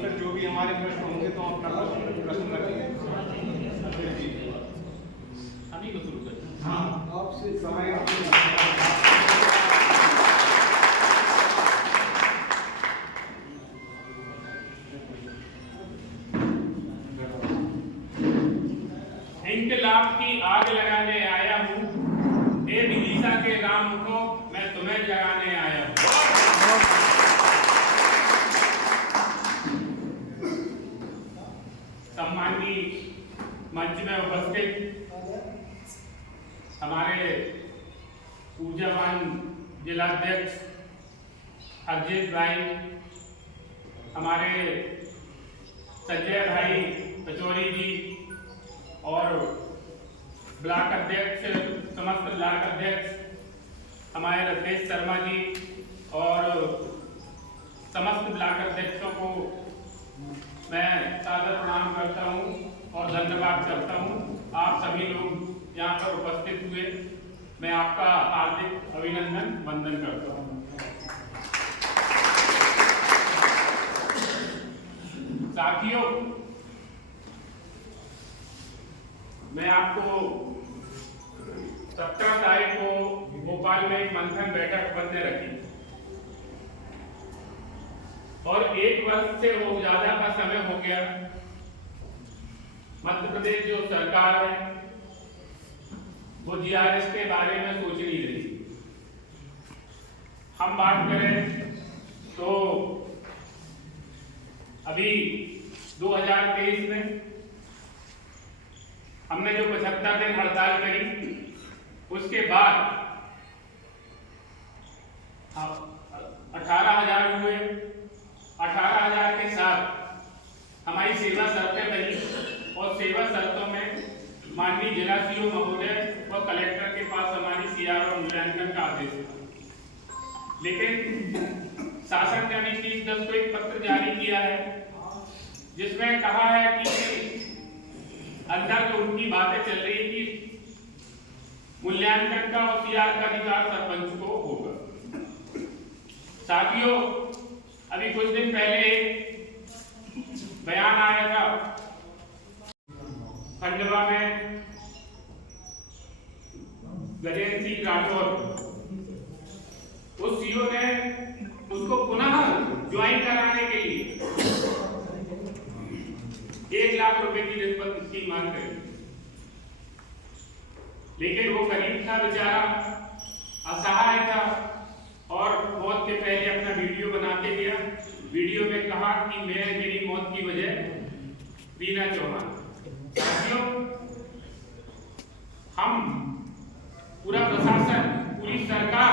फिर जो भी हमारे प्रश्न होंगे तो अपना प्रश्न रखेंगे। अभी को शुरू करें। हाँ, आपसे समय इनकलाब की आग लगाने आया हूँ, ए विदिशा के राम को मैं तुम्हें जगाने आया हूँ। सम्मानीय मंच में उपस्थित हमारे ऊर्जावान जिलाध्यक्ष अरजीत भाई, हमारे संजय भाई पचौरी जी और ब्लॉक अध्यक्ष, समस्त ब्लॉक अध्यक्ष हमारे रतेश शर्मा जी और समस्त ब्लॉक अध्यक्षों को मैं सादर प्रणाम करता हूं और धन्यवाद करता हूं। आप सभी लोग यहाँ पर उपस्थित हुए, मैं आपका हार्दिक अभिनंदन वंदन करता हूं। साथियों, मैं आपको 17 तारीख को भोपाल में एक मंथन बैठक बनने रखी और 1 वर्ष से वो ज्यादा का समय हो गया। मध्य प्रदेश जो सरकार है वो जीआरएस के बारे में सोच नहीं रही। हम बात करें तो अभी 2023 में हमने जो 75 दिन हड़ताल करी, उसके बाद 18,000 हुए। 18,000 के साथ हमारी सेवा शर्तें बनी और सेवा शर्तों में माननीय जिला सीओ महोदय और कलेक्टर के पास हमारी सीआरओ मूल्यांकन का आदेश था। लेकिन शासन ने अभी 30/10 को एक पत्र जारी किया है जिसमें कहा है कि अंदर जो उनकी बातें चल रही है कि मूल्यांकन का और सीआर का अधिकार सरपंच को होगा। साथियों, अभी कुछ दिन पहले बयान आया था खंडवा में, गजेंद्र सिंह राठौर, उस सीओ ने उसको पुनः ज्वाइन कराने के लिए 1 लाख रुपए की रिश्वत की मांग करी। लेकिन वो गरीब था बेचारा, असहाय था और मौत के पहले अपना वीडियो बना के दिया। वीडियो में कहा कि मेरी मौत की वजह रीना चौहान। साथियों, हम पूरा प्रशासन, पूरी सरकार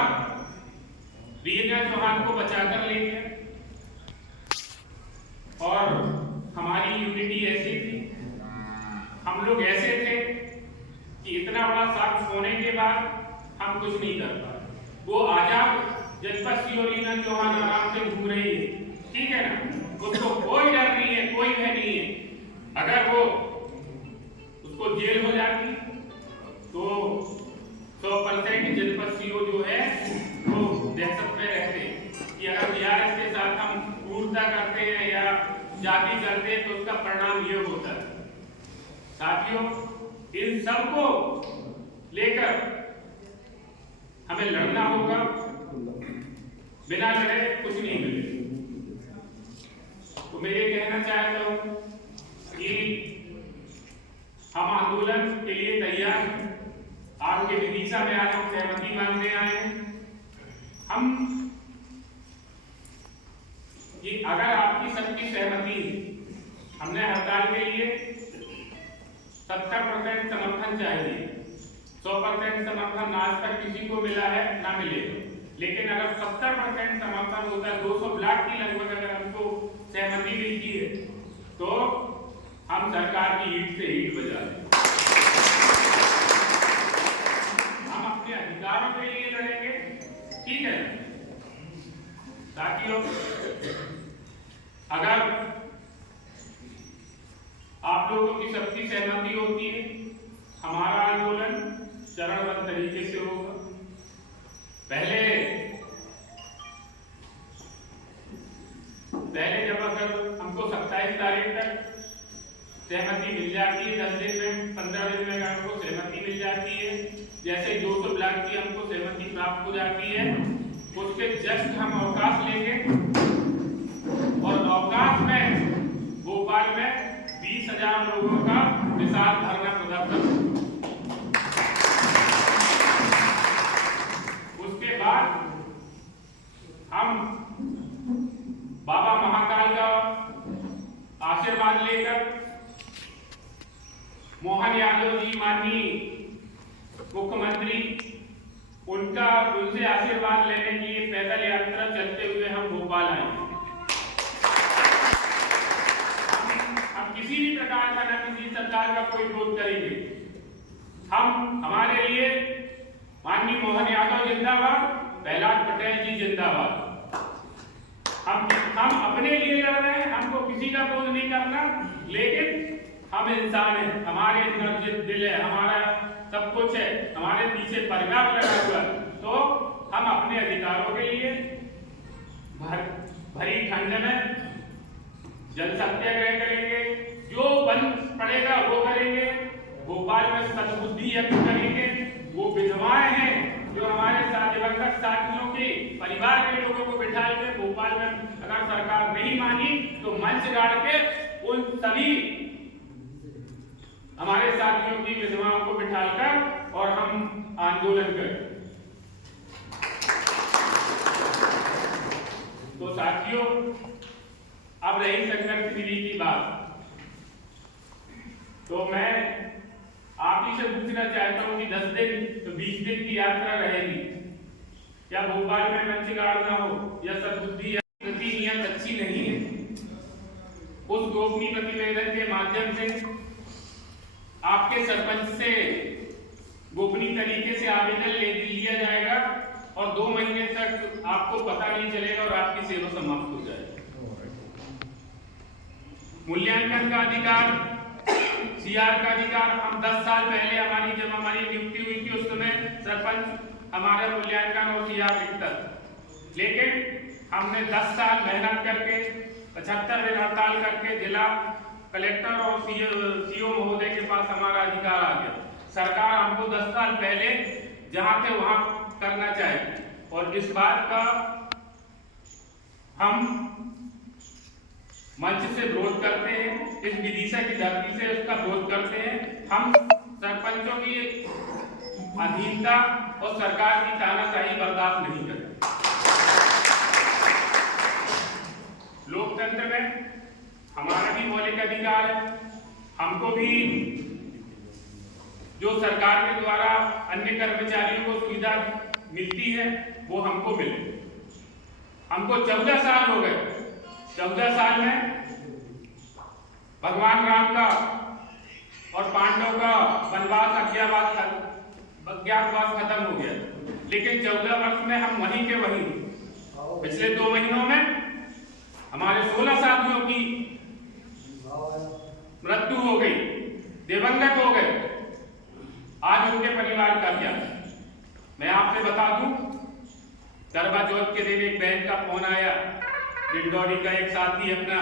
रीना चौहान को बचाकर ले गया और हमारी यूनिटी ऐसी थी, हम लोग ऐसे थे कि इतना बड़ा साक्ष्य होने के बाद हम कुछ नहीं कर पाए। वो आजाद जनपद सीओ रीना चौहान आराम से घूम रही है, ठीक है ना, उसको कोई डर नहीं है, कोई भय नहीं है। अगर वो उसको जेल हो जाती तो 100% जनपद सीओ जो है वो दहशत में रहते कि अगर जीआरएस के साथ हम क्रूरता करते हैं या जाति करते हैं तो उसका परिणाम ये होता है। साथियों, इन सब को लेकर हमें लड़ना होगा, बिना लड़े कुछ नहीं मिले। तो मैं ये कहना चाहता हूं कि हम आंदोलन के लिए तैयार हैं। आपके विदिशा में आज हम सहमति मांगने आए हैं। हम ये अगर आपकी सबकी सहमति, हमने हड़ताल के लिए 70% समर्थन चाहिए। 100% समर्थन आज तक किसी को मिला है ना मिले, लेकिन अगर 70% समर्थन होता है, 200 ब्लॉक की लगभग अगर हमको सहमति मिलती है तो हम सरकार की ईंट से ईंट बजा दें। हम अपने अधिकारों के लिए लड़ेंगे, ठीक है। साथियों, अगर आप लोगों की सबकी सहमति होती है, हमारा आंदोलन चरणबद्ध तरीके से होगा। पहले जब अगर हम हमको 27 तारीख तक सहमति मिल जाती है। 10 दिन में 15 दिन में हमको सहमति मिल जाती है। जैसे 200 ब्लॉक की हमको सहमति प्राप्त हो जाती है, उसके जस्ट हम अवकाश लेंगे और अवकाश में भोपाल में 20,000 लोगों का विशाल धरना प्रदर्शन। उसके बाद हम बाबा महाकाल का आशीर्वाद लेकर मोहन यादव जी माननीय मुख्यमंत्री उनसे आशीर्वाद लेने के लिए पैदल यात्रा चलते हुए हम भोपाल आएंगे। हम किसी भी प्रकार का न किसी सरकार का कोई विरोध करेंगे। हम हमारे लिए माननीय मोहन यादव जिंदाबाद, प्रहलाद पटेल जी जिंदाबाद। हम अपने लिए लड़ रहे हैं, हमको किसी का विरोध नहीं करना, लेकिन हम इंसान हैं, हमारे अंदर दिल है, हमारा सब कुछ है, हमारे पीछे परिवार लगा हुआ है। तो हम अपने अधिकारों के लिए भरी ठंड में जल सत्याग्रह करेंगे, जो बंद पड़ेगा वो करेंगे। भोपाल में सद्बुद्धि यज्ञ करेंगे। वो विधवाएं हैं जो हमारे साथ दिवंगत साथियों के परिवार के लोगों को बिठा के भोपाल में अगर सरकार नहीं मानी तो मंच गाड़ के उन सभी हमारे साथियों की विधवाओं को बिठाकर और हम आंदोलन करें। तो साथियों, अब रही संघर्ष विधि की बात, तो मैं आप ही से पूछना चाहता हूं कि 10 दिन तो 20 दिन की यात्रा रहेगी, क्या भोपाल में मंच गाड़ना हो या सद्बुद्धि या नियत अच्छी नहीं है? उस गोपनीय प्रतिवेदन के माध्यम से आपके सरपंच से गोपनीय तरीके से आवेदन ले लिया जाएगा और 2 महीने तक आपको पता नहीं चलेगा और आपकी सेवा समाप्त हो जाएगी। मूल्यांकन का अधिकार, सीआर का अधिकार, हम 10 साल पहले जब हमारी नियुक्ति हुई थी उस समय सरपंच हमारा मूल्यांकन और सीआर लिखता, लेकिन हमने 10 साल मेहनत करके 75 दिन हड़ताल करके जिला कलेक्टर और सीओ महोदय के पास हमारा अधिकार आ गया। सरकार हमको 10 साल पहले जहां थे वहां करना चाहिए और इस बात का हम मंच से विरोध करते हैं, इस विदिशा की धरती से उसका विरोध करते हैं। हम सरपंचों की अधीनता और सरकार की तानाशाही बर्दाश्त नहीं करते। लोकतंत्र में हमारा भी मौलिक अधिकार है, हमको भी जो सरकार के द्वारा अन्य कर्मचारियों को सुविधा मिलती है वो हमको मिले। हमको 14 साल हो गए, 14 साल में भगवान राम का और पांडव का वनवास अज्ञातवास खत्म हो गया, लेकिन 14 वर्ष में हम वहीं के वहीं। पिछले 2 महीनों में हमारे 16 साथियों की मृत्यु हो गई, दिवंगत हो गए। आज उनके परिवार का क्या? मैं आपसे बता दूं, करवा चौथ के दिन एक बहन का फोन आया, डिंडौरी का एक साथी अपना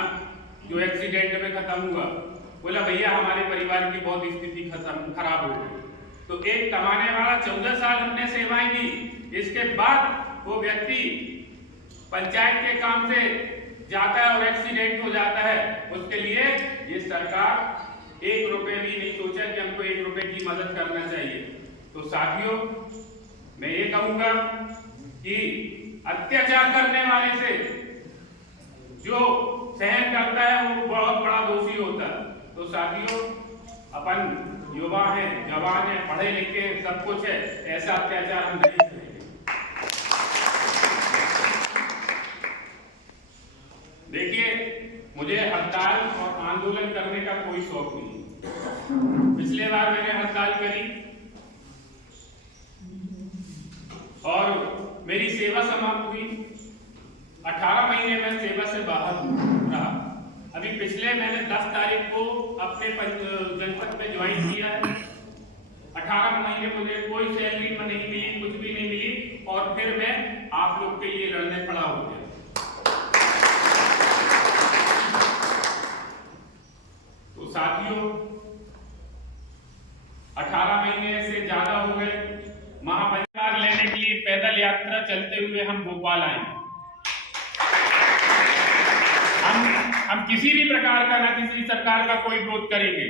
जो एक्सीडेंट में खत्म हुआ, बोला भैया हमारे परिवार की बहुत स्थिति खराब हो गई। तो एक कमाने वाला 14 साल हमने सेवाएं दी, इसके बाद वो व्यक्ति पंचायत के काम से जाता है और एक्सीडेंट हो जाता है, उसके लिए ये सरकार 1 रुपए भी नहीं सोचा कि हमको 1 रुपए की मदद करना चाहिए। तो साथियों, मैं ये कहूंगा कि अत्याचार करने वाले से जो सहन करता है वो बहुत बड़ा दोषी होता है। तो साथियों, अपन युवा हैं, जवान हैं, पढ़े लिखे सब कुछ है, ऐसा अत्याचार हम नहीं करेंगे। देखिए, मुझे हड़ताल और आंदोलन करने का कोई शौक नहीं। पिछले बार मैंने हड़ताल करी और मेरी सेवा समाप्त हुई। 18 महीने में सेवा से बाहर रहा। अभी पिछले मैंने 10 तारीख को अपने जनपद में ज्वाइन किया है। 18 महीने मुझे कोई सैलरी नहीं मिली, कुछ भी नहीं मिली, और फिर मैं आप लोग के लिए लड़ने खड़ा हो गया। हम किसी भी प्रकार का, न किसी सरकार का कोई विरोध करेंगे।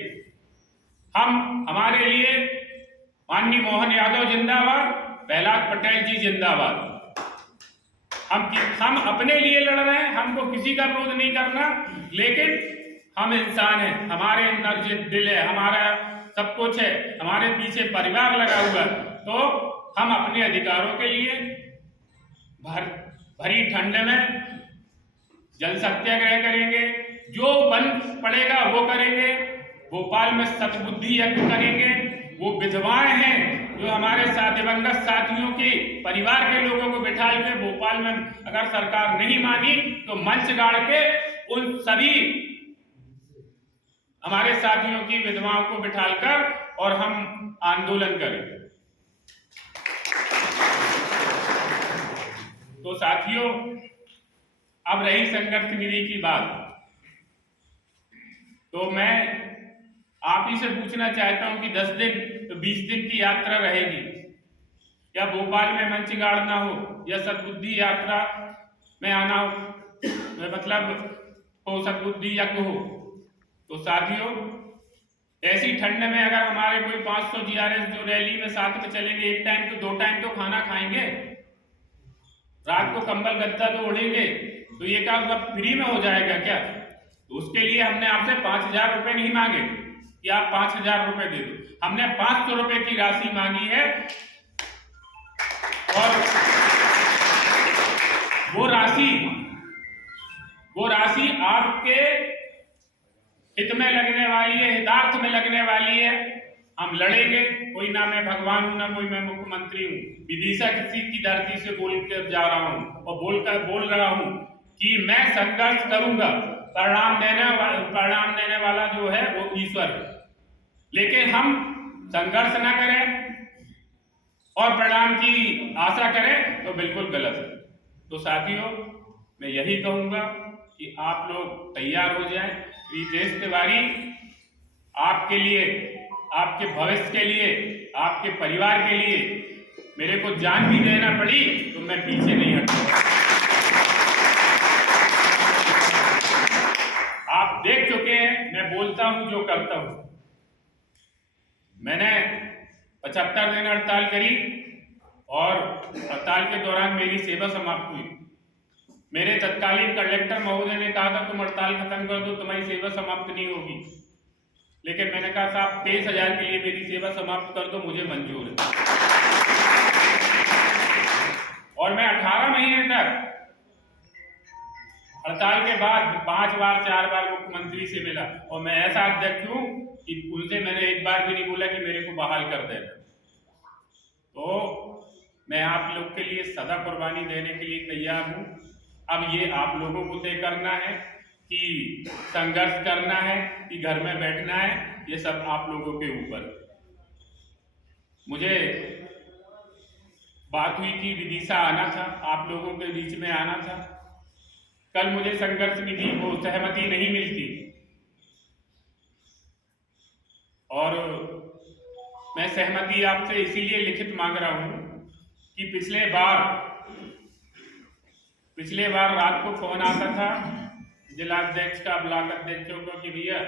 हमारे लिए माननीय मोहन यादव जिंदाबाद, प्रहलाद पटेल जी जिंदाबाद। हम अपने लिए लड़ रहे हैं, हमको किसी का विरोध नहीं करना, लेकिन हम इंसान हैं, हमारे अंदर जो दिल है, हमारा सब कुछ है, हमारे पीछे परिवार लगा हुआ है, तो हम अपने अधिकारों के लिए भरी ठंड में जल सत्याग्रह करेंगे, जो बंद पड़ेगा वो करेंगे। भोपाल में सतबुद्धि यज्ञ करेंगे। वो विधवाएं हैं जो हमारे साथ दिवंगत साथियों के परिवार के लोगों को बिठा के भोपाल में अगर सरकार नहीं मानी तो मंच गाड़ के उन सभी हमारे साथियों की विधवाओं को बिठाकर और हम आंदोलन करेंगे। तो साथियों, अब रही संघर्ष निधि की बात, तो मैं आप ही से पूछना चाहता हूं कि 10 दिन तो 20 दिन की यात्रा रहेगी, या भोपाल में मंच गाड़ना हो या सद्बुद्धि यात्रा में आना हो, मतलब हो सद्बुद्धि यज्ञ हो, तो साथियों ऐसी ठंड में अगर हमारे कोई 500 GRS जो रैली में साथ में चलेंगे, एक टाइम तो 2 टाइम तो खाना खाएंगे, रात को कंबल गद्दा तो ओढ़ेंगे, तो ये काम सब फ्री में हो जाएगा क्या? तो उसके लिए हमने आपसे 5000 रुपए नहीं मांगे कि आप 5000 रुपए दे दो, हमने 500 रुपए की राशि मांगी है। और वो राशि आपके हित में लगने वाली है, हितार्थ में लगने वाली है। हम लड़ेंगे, कोई ना मैं भगवान हूं ना कोई मैं मुख्यमंत्री हूं, विदिशा किसी की धरती से बोल कर जा रहा हूं और बोल रहा हूं कि मैं संघर्ष करूंगा। परिणाम देने वाला जो है वो ईश्वर है, लेकिन हम संघर्ष ना करें और परिणाम की आशा करें तो बिल्कुल गलत है। तो साथियों, मैं यही कहूंगा कि आप लोग तैयार हो जाएं। रितेश तिवारी आपके लिए, आपके भविष्य के लिए, आपके परिवार के लिए मेरे को जान भी देना पड़ी तो मैं पीछे नहीं हटूंगा। आप देख चुके हैं, मैं बोलता हूं जो करता हूं। मैंने 75 दिन हड़ताल करी और हड़ताल के दौरान मेरी सेवा समाप्त हुई। मेरे तत्कालीन कलेक्टर महोदय ने कहा था तुम हड़ताल खत्म कर दो, तुम्हारी सेवा समाप्त नहीं होगी, लेकिन मैंने कहा साहब 23,000 के लिए मेरी सेवा समाप्त कर दो, मुझे मंजूर है। और मैं 18 महीने तक हड़ताल के बाद 5 बार 4 बार मुख्यमंत्री से मिला, और मैं ऐसा अध्यक्ष हूं कि उनसे मैंने एक बार भी नहीं बोला कि मेरे को बहाल कर देना। तो मैं आप लोग के लिए सदा कुर्बानी देने के लिए तैयार हूं। अब ये आप लोगों को तय करना है कि संघर्ष करना है कि घर में बैठना है, ये सब आप लोगों के ऊपर। मुझे बात हुई कि विदिशा आना था, आप लोगों के बीच में आना था। कल मुझे संघर्ष निधि को सहमति नहीं मिलती, और मैं सहमति आपसे इसीलिए लिखित मांग रहा हूं कि पिछले बार रात को फोन आता था जिला अध्यक्ष का, ब्लॉक अध्यक्षों का कि भैया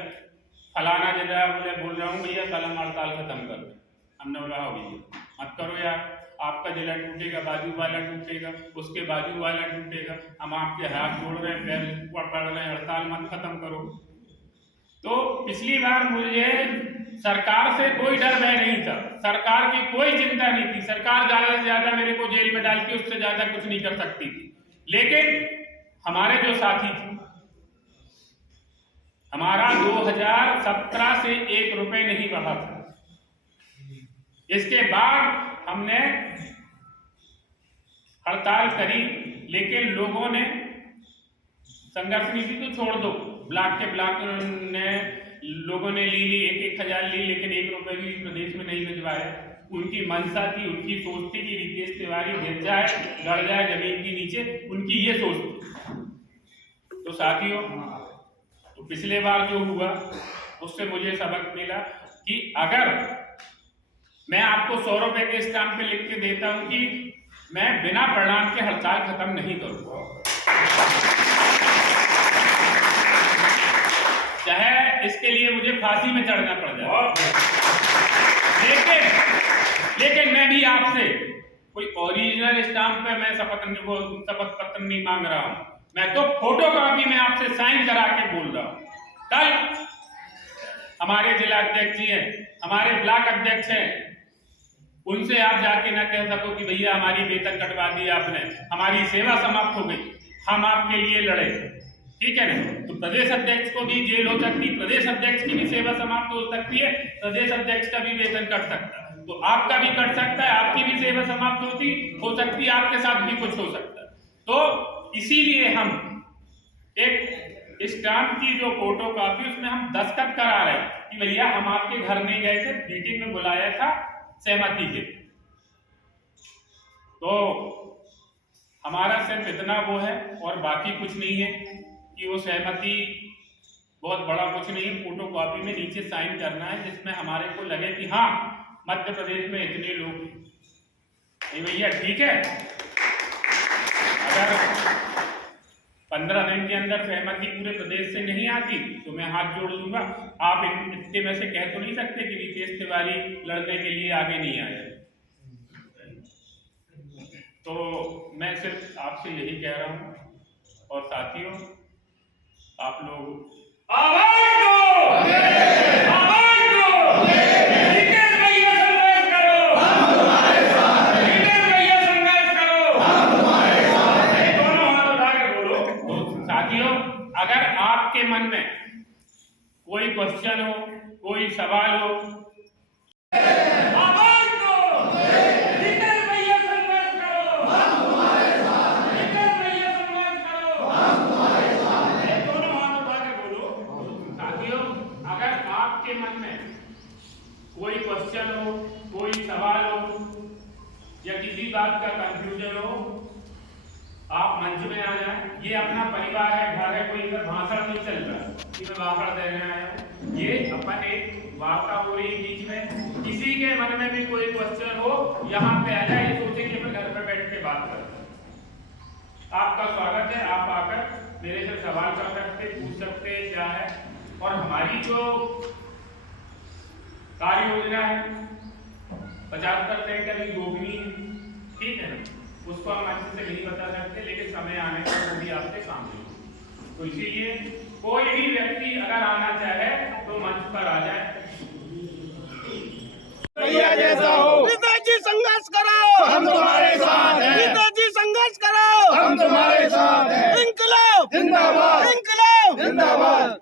फलाना जिला बोल रहा हूँ भैया कल हम हड़ताल खत्म कर दें। हमने बोला हाँ भैया मत करो यार, आपका जिला टूटेगा, बाजू वाला टूटेगा, उसके बाजू वाला टूटेगा, हम आपके हाथ जोड़ रहे हैं, पैर पकड़ रहे हैं, हड़ताल मत खत्म करो। तो पिछली बार मुझे सरकार से कोई डर भय नहीं था, सरकार की कोई चिंता नहीं थी। सरकार ज्यादा से ज्यादा मेरे को जेल में डालती, उससे ज्यादा कुछ नहीं कर सकती थी। लेकिन हमारे जो साथी थे, हमारा 2017 से 1 रुपए नहीं बढ़ा था। इसके बाद हमने हड़ताल करी, लेकिन लोगों ने संघर्ष नीति तो छोड़ दो, ब्लॉक के ब्लॉक ने लोगों ने ली 1,000 ली, लेकिन 1 रुपए भी प्रदेश में नहीं भिजवाया। उनकी मंशा थी, उनकी सोच थी कि रितेश तिवारी गिर जाए, गड़ जाए जमीन के नीचे, उनकी ये सोच थी। तो साथियों, तो पिछले बार जो हुआ उससे मुझे सबक मिला कि अगर मैं आपको 100 रुपए के स्टाम्प पे लिख के देता हूं कि मैं बिना परिणाम के हड़ताल खत्म नहीं करूंगा, फांसी में चढ़ना पड़ जाए। लेकिन मैं भी आपसे कोई ओरिजिनल स्टाम्प पे मैं शपथ पत्र नहीं मांग रहा हूं। मैं तो फोटो कॉपी में आपसे साइन करा के बोल रहा हूं। कल हमारे जिला अध्यक्ष जी हैं, हमारे ब्लॉक अध्यक्ष हैं, उनसे आप जाके ना कह सको कि भैया हमारी वेतन कटवा दी आपने, हमारी सेवा समाप्त हो गई, हम आपके लिए लड़े, ठीक है ना। तो प्रदेश अध्यक्ष को भी जेल हो सकती, प्रदेश अध्यक्ष की भी सेवा समाप्त हो सकती है, प्रदेश अध्यक्ष का भी वेतन कट सकता है, तो आपका भी कट सकता है, आपकी भी सेवा समाप्त हो सकती है, आपके साथ भी कुछ हो सकता है। तो इसीलिए हम एक स्टाम्प की जो फोटो कॉपी उसमें हम दस्तखत करा रहे हैं कि भैया हम आपके घर नहीं गए थे, मीटिंग में बुलाया था सहमति के। तो हमारा सिर्फ इतना वो है और बाकी कुछ नहीं है कि वो सहमति बहुत बड़ा कुछ नहीं है। फोटो कॉपी में नीचे साइन करना है जिसमें हमारे को लगे कि हाँ मध्य प्रदेश में इतने लोग नहीं भैया, ठीक है। अगर 15 दिन के अंदर सहमति पूरे प्रदेश से नहीं आती तो मैं हाथ जोड़ दूंगा। आप इनके में से कह तो नहीं सकते कि रितेश तिवारी लड़ने के लिए आगे नहीं आए। तो मैं सिर्फ आपसे यही कह रहा हूं। और साथियों, आप लोग आवाज दो, आवाज दो, रितेश भैया संघर्ष करो, हम तुम्हारे साथ हैं, रितेश भैया संघर्ष करो, हम तुम्हारे साथ हैं। दोनों हाथ उठा के बोलो। तो साथियों, अगर आपके मन में कोई क्वेश्चन हो, कोई सवाल हो, आवाज दो, रितेश भैया संघर्ष करो, हम तुम्हारे साथ हैं, रितेश भैया संघर्ष करो, हम तुम्हारे साथ हैं। दोनों हाथ उठा के बोलो। साथियों, अगर आपके मन में कोई क्वेश्चन हो, कोई सवाल हो या किसी बात का कंफ्यूजन हो, आप मंच में आ जाएं। ये अपना परिवार है, घर है, कोई इधर भाषण नहीं चल रहा कि मैं भाषण देने आया हूँ। ये अपन एक वार्ता हो रही है बीच में। किसी के मन में भी कोई क्वेश्चन हो, यहाँ पे आ जाए, ये सोचे कि मैं घर पे बैठ के बात करता हूँ। आपका स्वागत है, आप आकर मेरे से सवाल कर सकते, पूछ सकते क्या है। और हमारी जो कार्य योजना है 50% अभी गोपनीय है, ठीक है ना, उसको हम अच्छे से नहीं बता सकते, लेकिन समय आने पर वो भी आपके सामने हो। तो इसीलिए कोई भी व्यक्ति अगर आना चाहे तो मंच पर आ जाए। भैया जैसा हो, रितेश जी संघर्ष करो, हम तुम्हारे साथ हैं, रितेश जी संघर्ष करो, हम तुम्हारे साथ हैं। इंकलाब जिंदाबाद, इंकलाब जिंदाबाद।